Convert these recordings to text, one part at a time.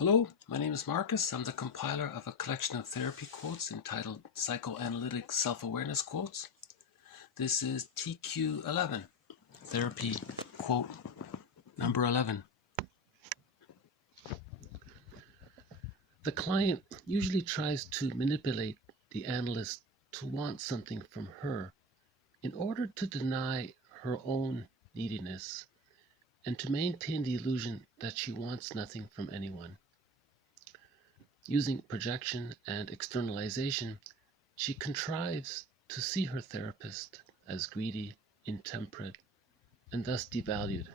Hello, my name is Marcus. I'm the compiler of a collection of therapy quotes entitled Psychoanalytic Self-Awareness Quotes. This is TQ11, therapy quote number 11. The client usually tries to manipulate the analyst to want something from her in order to deny her own neediness and to maintain the illusion that she wants nothing from anyone. Using projection and externalization, she contrives to see her therapist as greedy, intemperate, and thus devalued.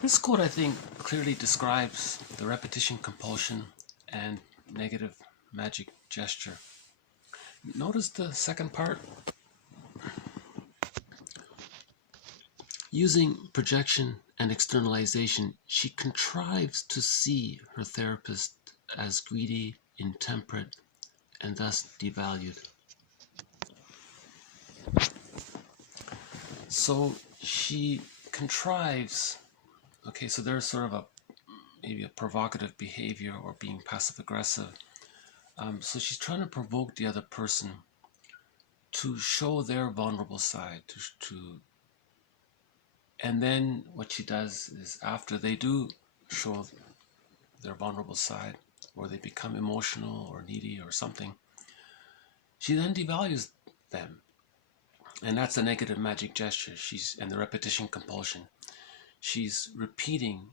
This quote, I think, clearly describes the repetition compulsion and negative magic gesture. Notice the second part. Using projection and externalization, she contrives to see her therapist as greedy, intemperate, and thus devalued. So she contrives, okay, so there's sort of maybe a provocative behavior or being passive aggressive. So she's trying to provoke the other person to show their vulnerable side, and then what she does is after they do show their vulnerable side, or they become emotional or needy or something, she then devalues them. And that's the negative magic gesture. And the repetition compulsion. She's repeating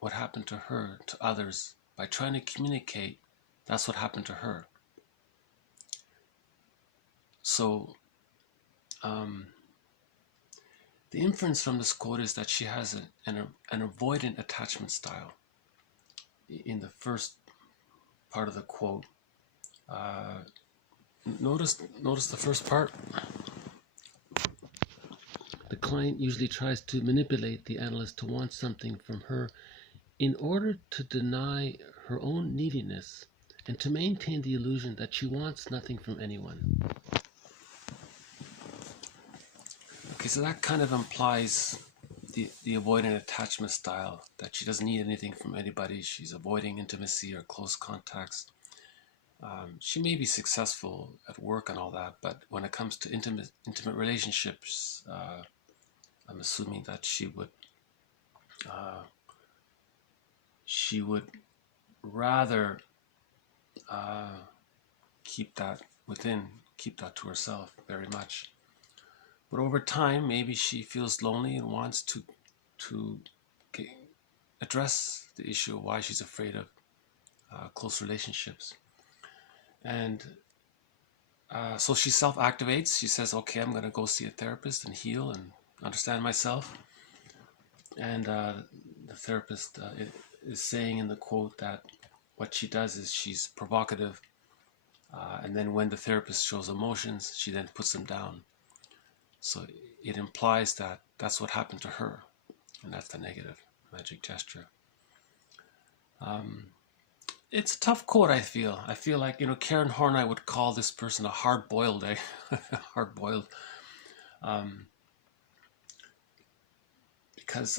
what happened to her to others by trying to communicate that's what happened to her. So the inference from this quote is that she has an avoidant attachment style. In the first part of the quote, notice the first part. The client usually tries to manipulate the analyst to want something from her in order to deny her own neediness and to maintain the illusion that she wants nothing from anyone. Okay, so that kind of implies the avoidant attachment style, that she doesn't need anything from anybody. She's avoiding intimacy or close contacts. She may be successful at work and all that, but when it comes to intimate relationships, I'm assuming that she would rather keep that to herself very much. But over time, maybe she feels lonely and wants to address the issue of why she's afraid of close relationships. And so she self-activates. She says, okay, I'm going to go see a therapist and heal and understand myself. And the therapist is saying in the quote that what she does is she's provocative. And then when the therapist shows emotions, she then puts them down. So it implies that that's what happened to her. And that's the negative magic gesture. It's a tough quote, I feel. I feel like, Karen Horney would call this person a hard-boiled, hard-boiled. Because,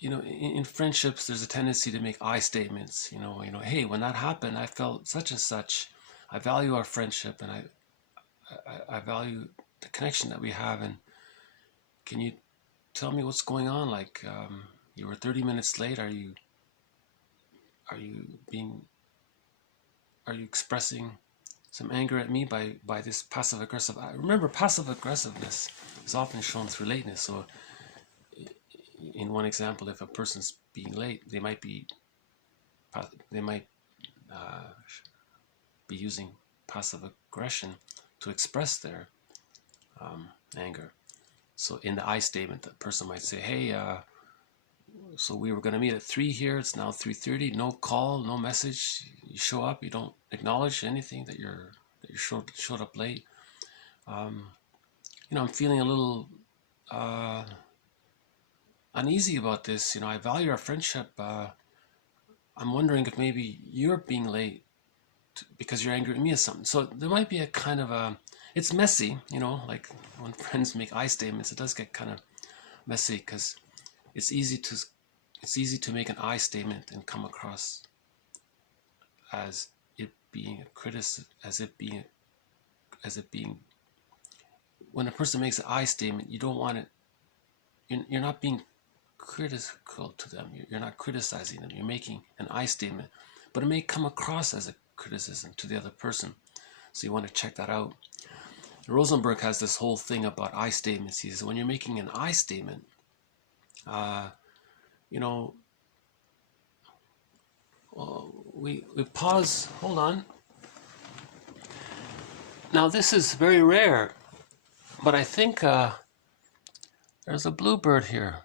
in friendships, there's a tendency to make I statements. Hey, when that happened, I felt such and such. I value our friendship, and I value the connection that we have. And can you tell me what's going on? Like, you were 30 minutes late. Are you expressing some anger at me by this passive aggressive? Remember, passive aggressiveness is often shown through lateness. So in one example, if a person's being late, they might be using passive aggression to express their anger. So in the I statement, the person might say, hey, so we were going to meet at 3 here. It's now 3:30. No call, no message. You show up. You don't acknowledge anything that you showed up late. I'm feeling a little uneasy about this. I value our friendship. I'm wondering if maybe you're being late because you're angry at me or something. So there might be a kind of it's messy, like when friends make I statements, it does get kind of messy because it's easy to it's easy to make an I statement and come across as it being a criticism, as it being when a person makes an I statement, you don't want it, you're not being critical to them, you're not criticizing them, you're making an I statement, but it may come across as a criticism to the other person, so you want to check that out. Rosenberg has this whole thing about I statements. He says when you're making an I statement, you know, we pause, hold on. Now this is very rare, but I think there's a bluebird here.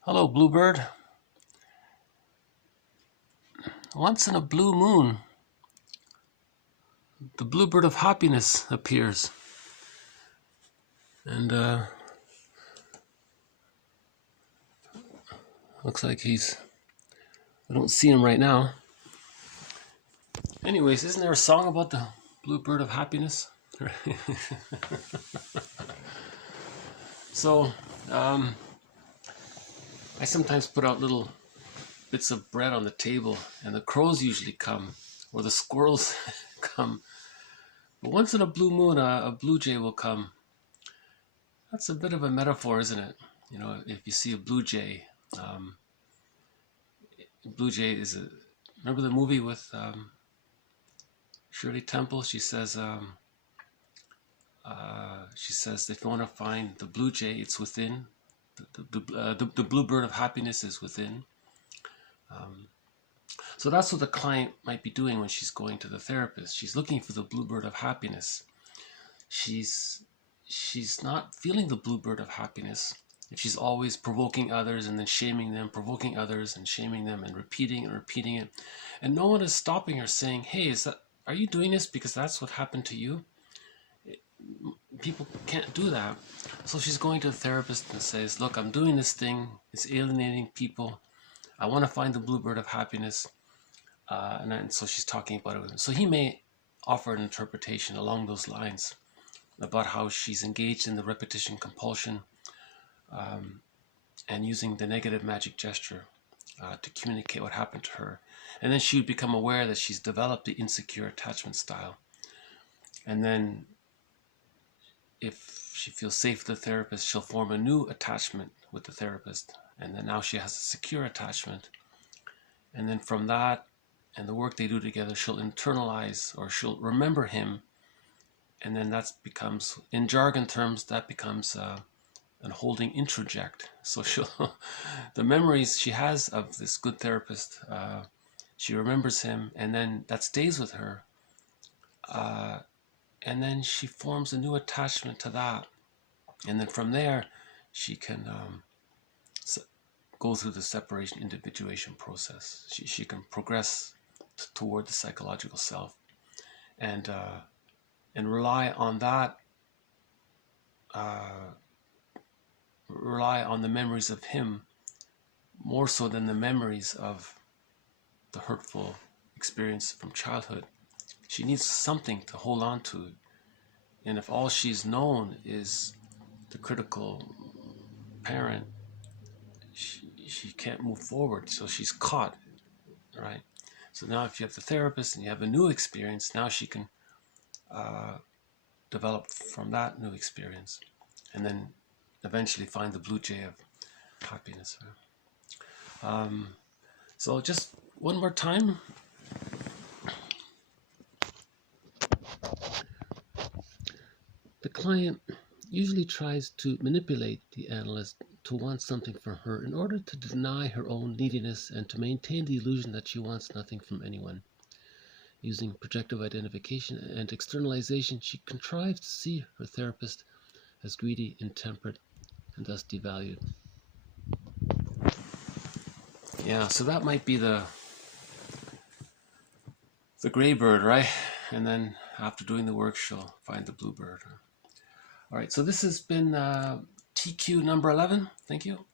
Hello, bluebird. Once in a blue moon, the bluebird of happiness appears. And looks like I don't see him right now. Anyways, isn't there a song about the bluebird of happiness? So, I sometimes put out little bits of bread on the table, and the crows usually come, or the squirrels come. But once in a blue moon, a blue jay will come. That's a bit of a metaphor, isn't it? You know, if you see a blue jay is a, remember the movie with Shirley Temple? She says if you want to find the blue jay, it's within. The bluebird of happiness is within. So that's what the client might be doing when she's going to the therapist. She's looking for the bluebird of happiness. She's not feeling the bluebird of happiness if she's always provoking others and then shaming them, provoking others and shaming them and repeating it. And no one is stopping her saying, hey, are you doing this because that's what happened to you? People can't do that. So she's going to the therapist and says, look, I'm doing this thing. It's alienating people. I want to find the bluebird of happiness. And so she's talking about it with him. So he may offer an interpretation along those lines about how she's engaged in the repetition compulsion and using the negative magic gesture to communicate what happened to her. And then she would become aware that she's developed the insecure attachment style. And then if she feels safe with the therapist, she'll form a new attachment with the therapist. And then now she has a secure attachment. And then from that and the work they do together, she'll internalize or she'll remember him. And then that becomes, in jargon terms, that becomes an holding introject. So the memories she has of this good therapist, she remembers him, and then that stays with her. And then she forms a new attachment to that. And then from there, she can go through the separation individuation process. She can progress toward the psychological self and rely on that, rely on the memories of him more so than the memories of the hurtful experience from childhood. She needs something to hold on to. And if all she's known is the critical parent, she can't move forward. So she's caught, right? So now if you have the therapist and you have a new experience, now she can develop from that new experience and then eventually find the blue jay of happiness. So just one more time. The client usually tries to manipulate the analyst to want something from her in order to deny her own neediness and to maintain the illusion that she wants nothing from anyone. Using projective identification and externalization, she contrives to see her therapist as greedy, intemperate, and thus devalued. Yeah, so that might be the gray bird, right? And then after doing the work, she'll find the blue bird. All right, so this has been TQ number 11. Thank you.